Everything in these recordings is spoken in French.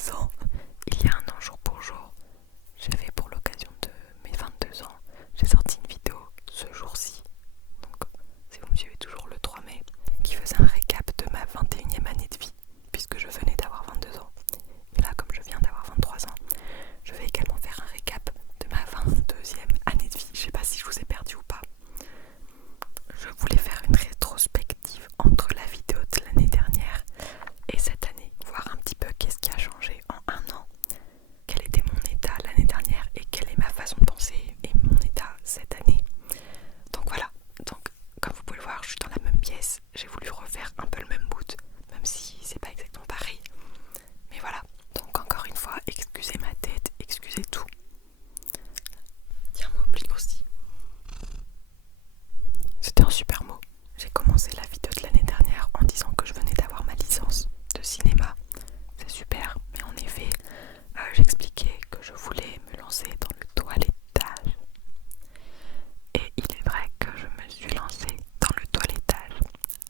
22 ans. Il y a un an jour pour jour, j'ai fait pour l'occasion de mes 22 ans, j'ai sorti une vidéo ce jour-ci, donc si vous me suivez toujours le 3 mai, qui faisait un récap de ma 21e année de vie, puisque je venais d'avoir 22 ans. Et là, comme je viens d'avoir 23 ans, je vais également faire un récap de ma 22e année de vie. Je sais pas si je vous ai perdu ou pas. Je voulais faire une rétrospective entre la vidéo de l'année dernière et cette année, voir un petit peu qu'est-ce qui a changé en un an, quel était mon état l'année dernière et quelle est ma façon de penser et mon état cette année. Donc voilà, donc comme vous pouvez le voir, je suis dans la même pièce, j'ai voulu refaire un peu le même mood, même si c'est pas exactement pareil. Mais voilà, donc encore une fois, excusez ma tête, excusez tout. Tiens, mot plus aussi. C'était un super mot. J'ai commencé la vidéo de l'année dernière en disant que je venais d'avoir ma licence de cinéma. C'est super, mais en effet, j'expliquais que je voulais me lancer dans le toilettage. Et il est vrai que je me suis lancée dans le toilettage.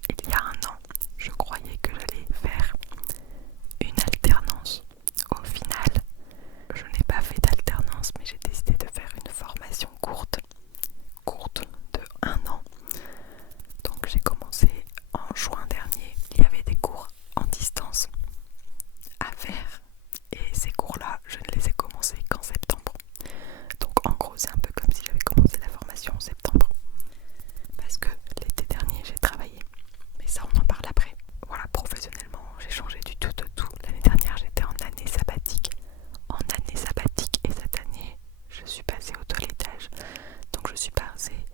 Il y a un an, je croyais que j'allais faire une alternance. Au final, je n'ai pas fait d'alternance, mais j'ai décidé de faire une formation courte de un an. Donc j'ai commencé en juin dernier. Il y avait des cours en distance à faire et ces cours-là, je ne les ai commencés qu'en septembre. Donc en gros, c'est un peu comme si j'avais commencé la formation en septembre. Parce que l'été dernier, j'ai travaillé. Mais ça, on en parle après. Voilà, professionnellement, j'ai changé du tout au tout. L'année dernière, j'étais en année sabbatique. Et cette année, je suis passée au toilettage. Donc je suis passée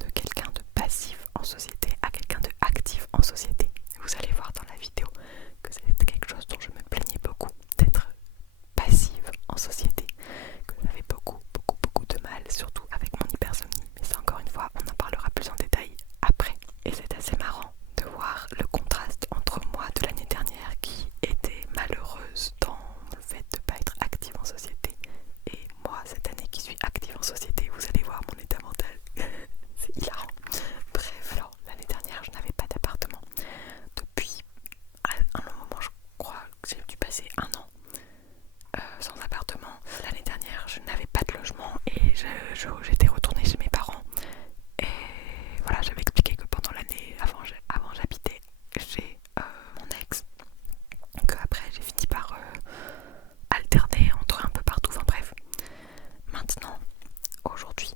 de quelqu'un de passif en société à quelqu'un de actif en société. Vous allez voir dans la vidéo que c'est quelque chose dont je me plaignais beaucoup, d'être passive en société, que j'avais beaucoup de mal, surtout avec mon hypersomnie. Mais ça, encore une fois, on en parlera plus en détail après. Et c'est assez marrant de voir le contraste entre moi de l'année dernière qui était malheureuse dans le fait de ne pas être active en société et moi cette année qui suis active en société. Vous allez voir mon état mental. C'est hilarant. Bref, alors l'année dernière je n'avais pas d'appartement. Depuis un long moment, je crois que j'ai dû passer un an sans appartement. L'année dernière je n'avais pas de logement et j'étais retournée chez mes parents. Et voilà, j'avais expliqué que pendant l'année avant j'habitais chez mon ex, que après j'ai fini par alterner entre un peu partout, enfin bref. Maintenant, aujourd'hui,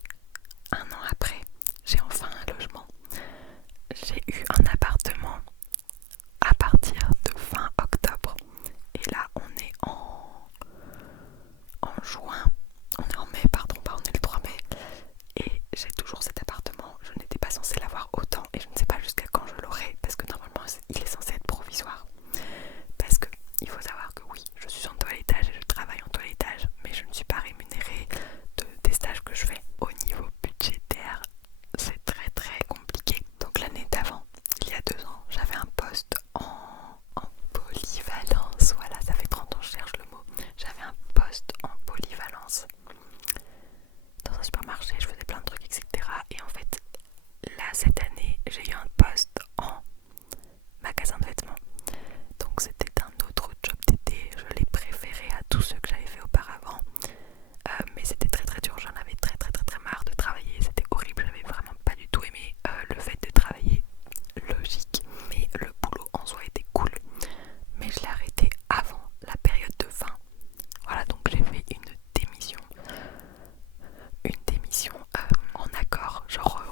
un an après, j'ai enfin un logement. J'ai eu un appartement à partir de fin octobre. Et là, on est en juin. On est en mai, pardon, on est le 3 mai. Et j'ai toujours cet appartement. Je n'étais pas censée l'avoir autant. Et je ne sais pas jusqu'à quand je l'aurai. Parce que normalement, il est censé être provisoire. Parce que il faut savoir que oui, je suis en toilettage et je travaille en toilettage. Mais je ne suis pas rémunérée des stages que je fais. Au niveau budgétaire, c'est très compliqué. Donc l'année d'avant, il y a 2 ans, j'avais un poste en polyvalence. Voilà, ça fait 30 ans que je cherche le mot. J'avais un poste en polyvalence dans un supermarché, je faisais plein de trucs, etc. Et en fait, là, cette année, j'ai eu un poste en magasin de vêtements. Donc c'était un autre job d'été, je l'ai préféré à tous ceux que j'avais fait auparavant. Mais c'était très dur, j'en avais très marre de travailler, c'était horrible, j'avais vraiment pas du tout aimé le fait de travailler, logique, mais le boulot en soi était cool. Mais je l'ai arrêté avant la période de fin. Voilà, donc j'ai fait une démission en accord, genre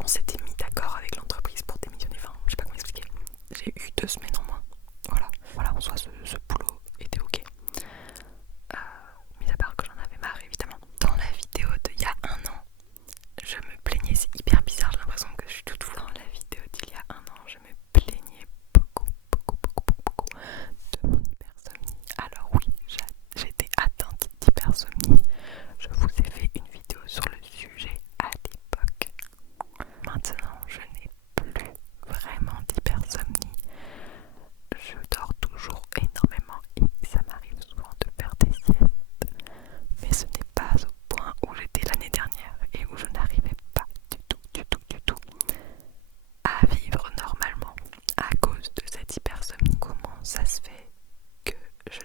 on s'était mis d'accord avec l'entreprise pour démissionner, enfin je sais pas comment expliquer. J'ai eu 2 semaines en moins, voilà en soi ce boulot était ok. Mis à part que j'en avais marre évidemment. Dans la vidéo d'il y a un an, je me plaignais, c'est hyper bizarre, j'ai l'impression que je suis toute dans la vidéo d'il y a un an, je me plaignais beaucoup de mon hypersomnie. Alors oui, j'étais atteinte d'hypersomnie, je vous ai fait une vidéo sur le sujet à l'époque. Maintenant, je n'ai plus vraiment d'hypersomnie. Je dors toujours énormément et ça m'arrive souvent de faire des siestes. Mais ce n'est pas au point où j'étais l'année dernière et où je n'arrivais pas du tout à vivre normalement à cause de cette hypersomnie. Comment ça se fait que je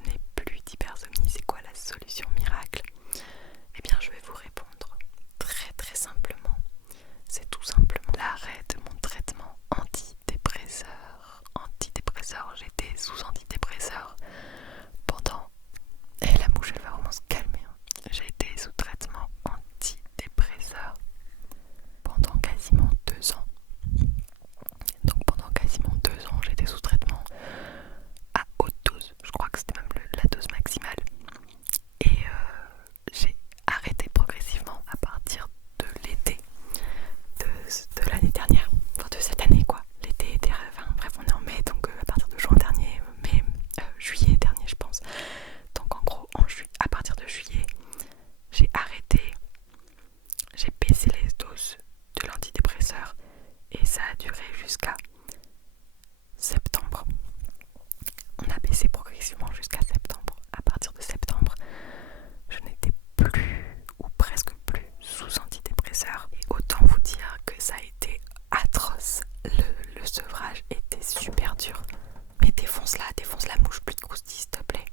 défonce la mouche, plus de croustilles s'il te plaît.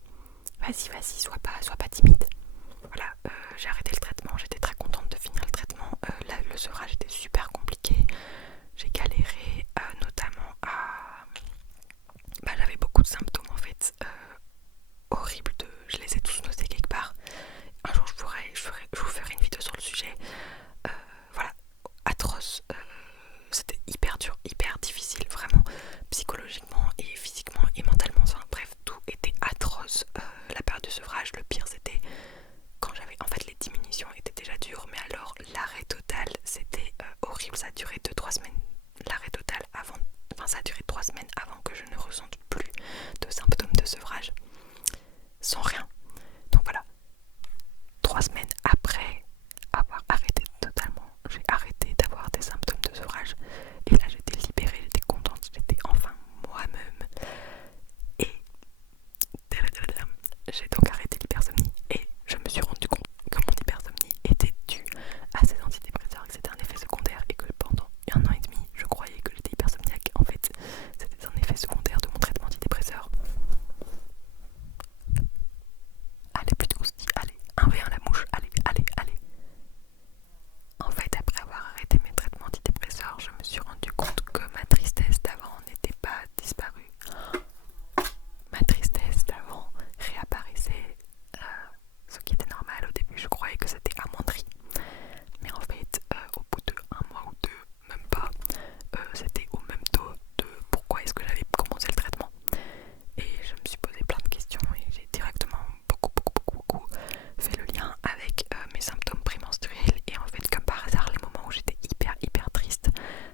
Vas-y, sois pas timide. Voilà, j'ai arrêté le traitement, j'étais très contente de finir le traitement. Le sevrage était super compliqué. J'ai galéré notamment à... j'avais beaucoup de symptômes en fait, horribles. Je les ai tous notés quelque part. Un jour je vous ferai une vidéo sur le sujet. Voilà, atroce. C'était hyper dur, hyper difficile, vraiment, psychologiquement et physiquement et mentalement. Enfin, bref, tout était atroce. La période de sevrage, le pire c'était quand j'avais... En fait, les diminutions étaient déjà dures, mais alors l'arrêt total, c'était horrible. Ça a duré 2-3 semaines. L'arrêt total avant... Enfin, ça a duré 3 semaines avant que je ne ressente plus de symptômes de sevrage. Sans rien. Donc voilà. 3 semaines après avoir arrêté totalement, j'ai arrêté d'avoir des symptômes de sevrage. Et là, j'étais libérée, j'étais contente, j'étais enfin moi-même. Et j'ai donc arrêté l'hypersomnie. Et je me suis rendu compte que mon hypersomnie était due à ces antidépresseurs, que c'était un effet secondaire et que pendant 1 an et demi, je croyais que j'étais hypersomniaque. En fait, c'était un effet secondaire de mon traitement antidépresseur. Allez, plus de croustilles, allez, 1v1 la mouche, allez. En fait, après avoir arrêté mes traitements antidépresseurs, je me suis rendu compte que ma tristesse d'avant n'était pas disparue. Ma tristesse d'avant réapparaissait, ce qui était normal. Au début, je croyais que c'était amoindri. Mais en fait, au bout de 1 mois ou 2, même pas, c'était au même taux de pourquoi est-ce que j'avais commencé le traitement. Et je me suis posé plein de questions et j'ai directement beaucoup fait le lien avec mes symptômes prémenstruels. Et en fait, comme par hasard, les moments où j'étais hyper triste,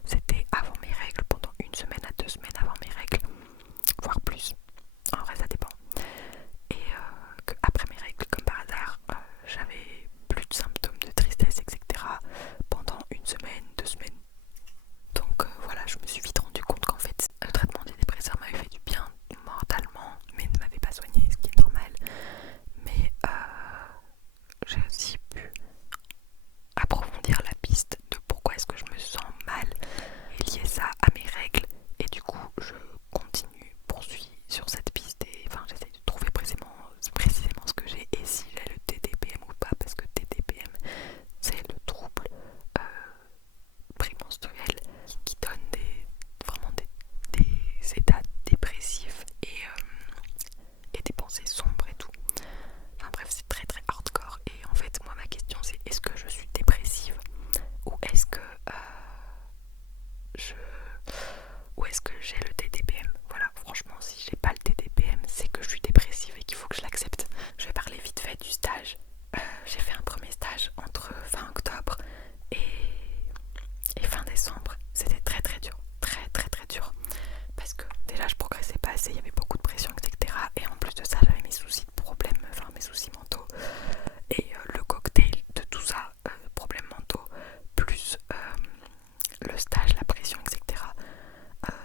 c'était avant mes règles, pendant 1 semaine à 2 semaines avant mes règles, voire plus. En vrai, ça dépend. Et que après mes règles, comme par hasard, j'avais plus de symptômes de tristesse, etc. pendant 1 semaine, 2 semaines. Donc voilà, je me suis vite rendu compte qu'en fait, le traitement antidépresseur m'avait fait du bien mentalement, mais ne m'avait pas soigné, ce qui est normal. Mais j'ai aussi pu approfondir la piste de pourquoi est-ce que je me sens mal et lier ça à mes règles. Et du coup, je poursuis sur cette piste et enfin, j'essaie de trouver précisément ce que j'ai et si j'ai le TDPM ou pas, parce que TDPM, c'est le trouble prémenstruel qui donne vraiment des états dépressifs et des pensées sombres et tout. Enfin bref, c'est très hardcore. Et en fait, moi, ma question c'est: est-ce que je suis dépressive ou est-ce que j'ai le TDPM? Voilà, franchement, si j'ai pas le TDPM, c'est que je suis dépressive et qu'il faut que je l'accepte. Je vais parler vite fait du stage. J'ai fait un premier stage entre fin octobre et fin décembre. C'était très dur, très dur, parce que déjà je progressais pas assez, il y avait beaucoup de pression, etc. Et en plus de ça, j'avais mes soucis de problèmes, enfin mes soucis mentaux. Et le cocktail de tout ça, problèmes mentaux, plus le stage, la pression, etc.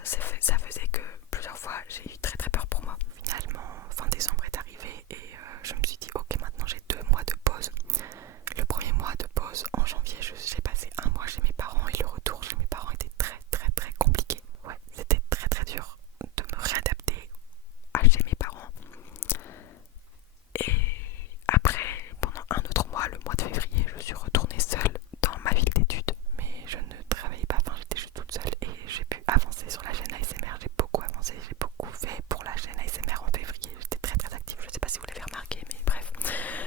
Ça faisait que plusieurs fois j'ai eu très peur pour moi. Finalement, fin décembre est arrivé et je me suis dit ok, maintenant j'ai 2 mois de pause. Le premier mois de pause en janvier, j'ai passé 1 mois chez mes parents et le retour chez mes parents était très compliqué. Ouais, c'était très dur de me réadapter à chez mes parents. Et après, pendant un autre mois, le mois de février, je suis retournée seule dans ma ville d'études. Mais je ne travaillais pas, enfin j'étais juste toute seule et j'ai pu avancer sur la chaîne ASMR. J'ai beaucoup avancé, j'ai beaucoup fait pour la chaîne ASMR en février. J'étais très active, je sais pas si vous l'avez remarqué, mais bref,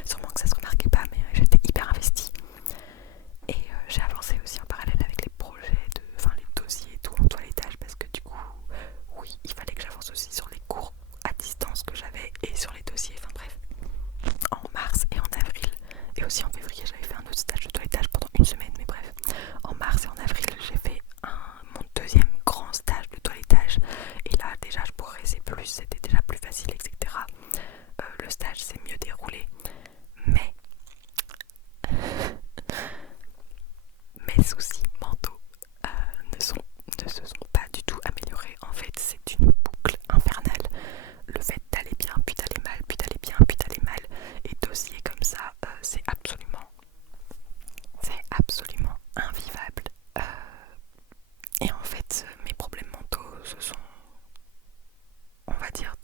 sûrement que ça se remarquait pas, mais j'étais hyper investie. Et j'ai avancé aussi en parallèle avec les projets, les dossiers et tout en toilettage, parce que du coup, oui, il fallait que j'avance aussi sur les cours à distance que j'avais et sur les dossiers, enfin bref. En mars et en avril, et aussi en février, j'avais fait un autre stage de toilettage pendant 1 semaine, mais bref. En mars et en avril, j'ai fait mon 2e grand stage de toilettage, et là déjà je progressais plus, c'était déjà plus facile, etc. Le stage s'est mieux déroulé, mais mes soucis mentaux ne se sont pas du tout améliorés. En fait, c'est une boucle infernale. Le fait d'aller bien, puis d'aller mal, puis d'aller bien, puis d'aller mal, et dossier comme ça, c'est absolument invivable. Et en fait, mes problèmes mentaux se sont, on va dire,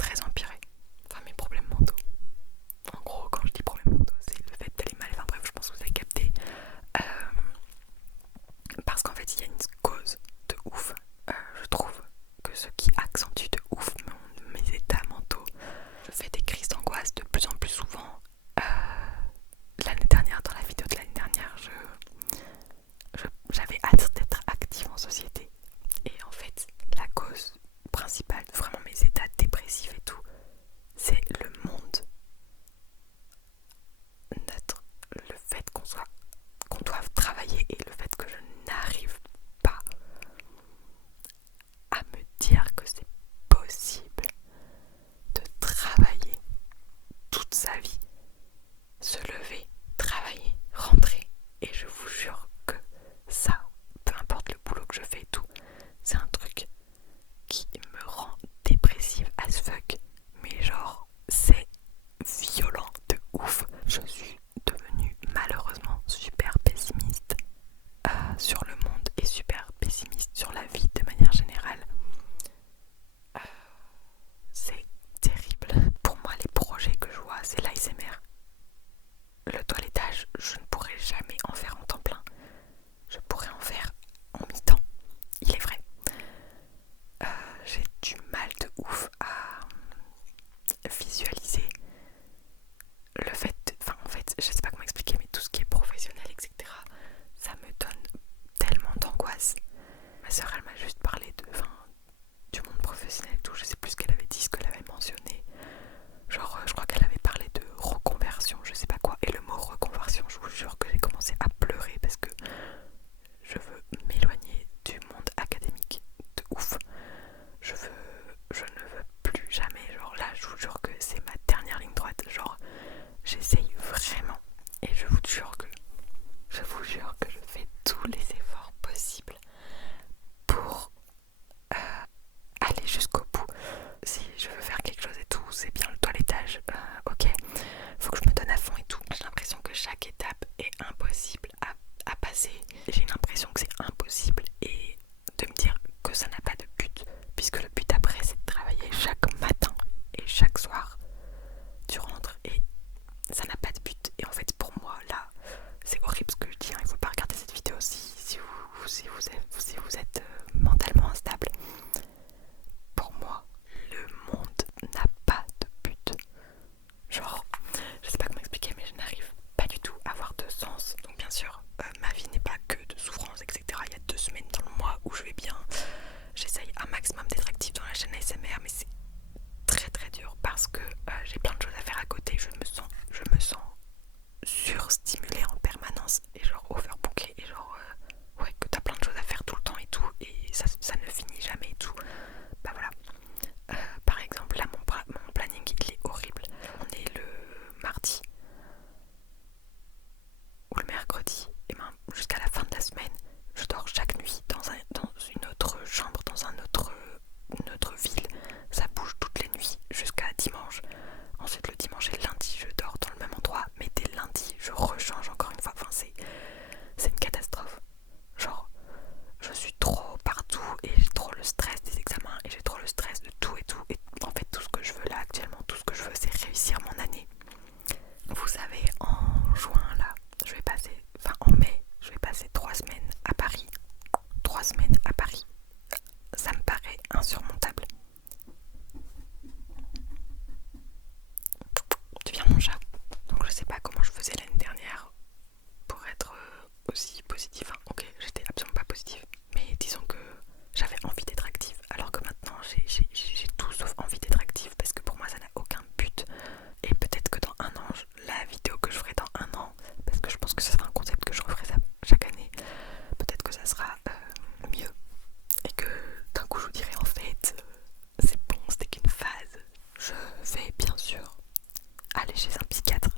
chez un psychiatre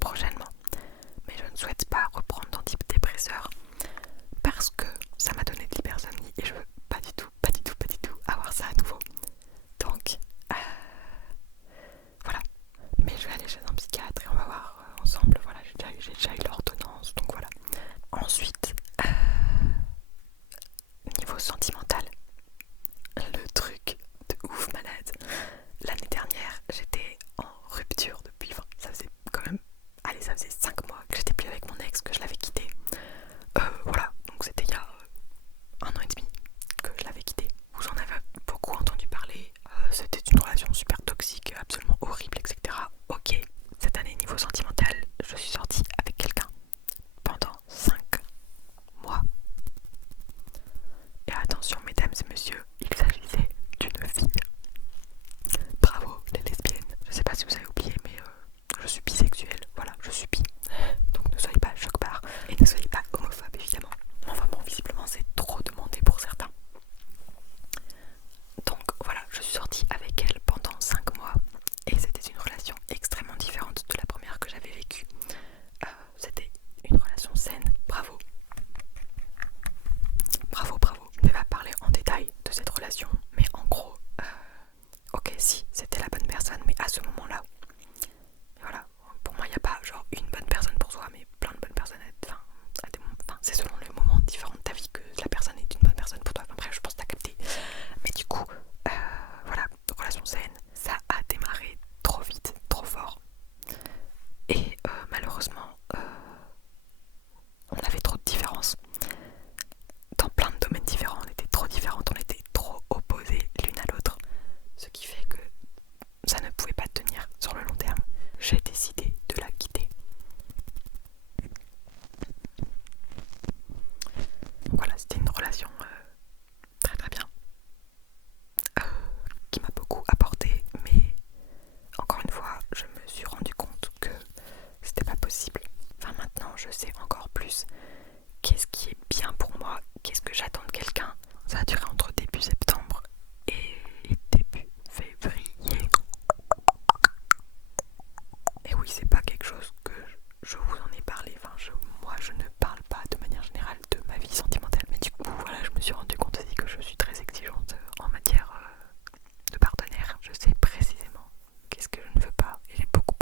prochainement, mais je ne souhaite pas reprendre d'antidépresseurs parce que ça m'a donné de l'hypersomnie et je veux pas du tout avoir ça à nouveau. Donc voilà, mais je vais aller chez un psychiatre et on va voir ensemble. Voilà, j'ai déjà eu l'ordonnance, donc voilà. Ensuite, niveau sentimental, le truc de ouf malade. L'année dernière, j'étais en rupture depuis, enfin, ça faisait quand même, allez, ça faisait 5 mois que j'étais plus avec mon ex, que je l'avais quitté. Voilà, donc c'était il y a 1 an et demi que je l'avais quitté. Vous en avez beaucoup entendu parler, c'était une relation super toxique, absolument horrible, etc. Ok, cette année, niveau sentimental, je suis sortie avec quelqu'un pendant 5 mois. Et attention, mesdames et messieurs, il s'agissait d'une fille. Bravo les lesbiennes. Je sais pas si vous avez oublié, mais je suis bisexuelle. Voilà, je suis bi. Donc ne soyez pas choc-barre et ne soyez pas homophobe évidemment. Enfin bon, visiblement c'est trop demandé pour certains. Donc voilà, je suis sortie avec elle pendant 5 mois et c'était une relation extrêmement différente de la première que j'avais vécue. C'était une relation saine. Bravo. Bravo. Je ne vais pas parler en détail de cette relation, mais en gros, ok, si, c'était la bonne personne, mais à ce moment-là, voilà, pour moi, il n'y a pas genre une bonne personne pour soi, mais plein de bonnes personnes. Enfin, c'est selon le moment différent de ta vie que la personne est une bonne personne pour toi. Enfin bref, je pense que t'as capté. Mais du coup, voilà, relation saine, ça a démarré trop vite, trop fort. Et malheureusement, on avait trop de différences. Dans plein de domaines différents, on était trop différentes, on était trop opposées l'une à l'autre. Ce qui fait que ça ne pouvait pas tenir sur le long terme. J'ai décidé de la quitter. Donc voilà, c'était une relation très très bien, qui m'a beaucoup apporté, mais encore une fois, je me suis rendu compte que c'était pas possible. Enfin maintenant, je sais encore plus qu'est-ce qui est bien pour moi, qu'est-ce que j'attends de quelqu'un. Ça a duré entre début septembre et début février. Et oui, c'est pas quelque chose que je vous en ai parlé. Enfin, moi, je ne parle pas de manière générale de ma vie sentimentale. Mais du coup, voilà, je me suis rendu compte aussi que je suis très exigeante en matière de partenaire. Je sais précisément qu'est-ce que je ne veux pas. Et j'ai beaucoup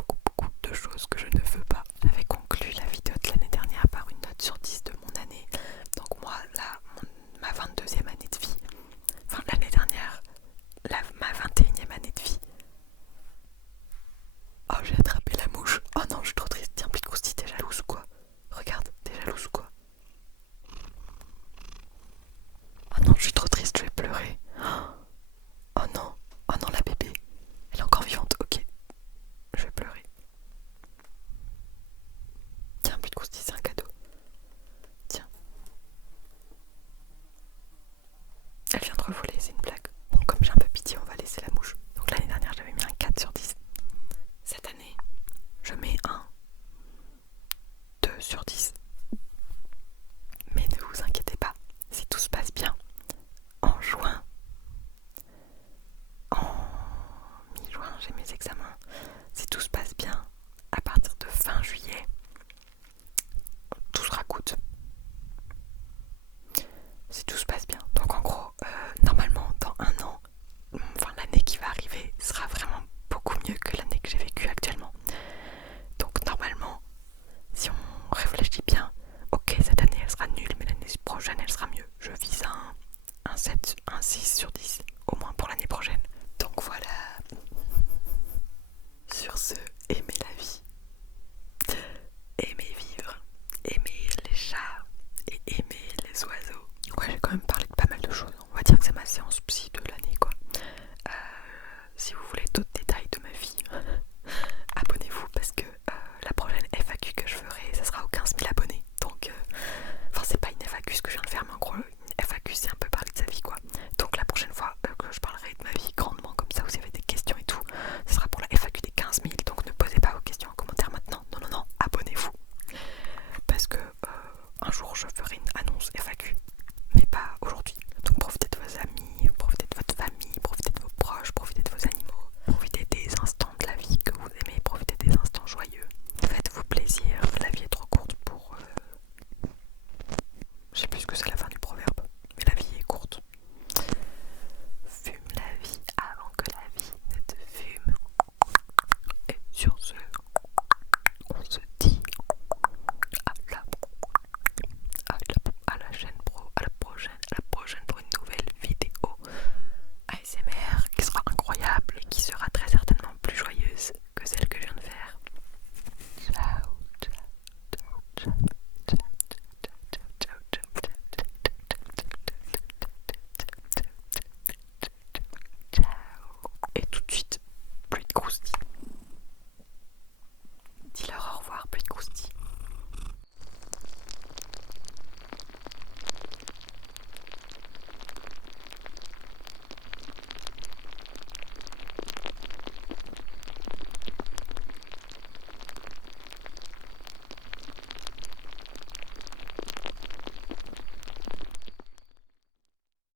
de choses que je ne veux pas. J'avais conclu la vidéo de l'année dernière par une note sur 10 de mon année. Donc moi, là, ma 22e année de vie, enfin l'année dernière, ma 21e année de vie. Oh, j'ai attrapé la mouche. Oh non, je suis trop triste. Tiens, Picrousti, t'es jalouse ou quoi? Regarde, t'es jalouse ou quoi? Oh non, je suis trop triste, je vais pleurer. Oh non, la bébé. Elle est encore vivante, ok. Je vais pleurer. Tiens, Picrousti, c'est un cadeau. Tiens. Elle vient de revoler, c'est une blague. Bon, comme j'ai un peu pitié, on va laisser la mouche. Donc l'année dernière, j'avais mis un 4 sur 10. Cette année, je mets un 2 sur 10. Mais ne vous inquiétez pas, si tout se passe bien, en juin, en mi-juin, j'ai mes examens. Si tout se passe bien, à partir de fin juillet, tout sera good. Si tout se passe bien. Donc en gros, normalement, dans 1 an, enfin l'année qui va arriver sera vraiment beaucoup mieux que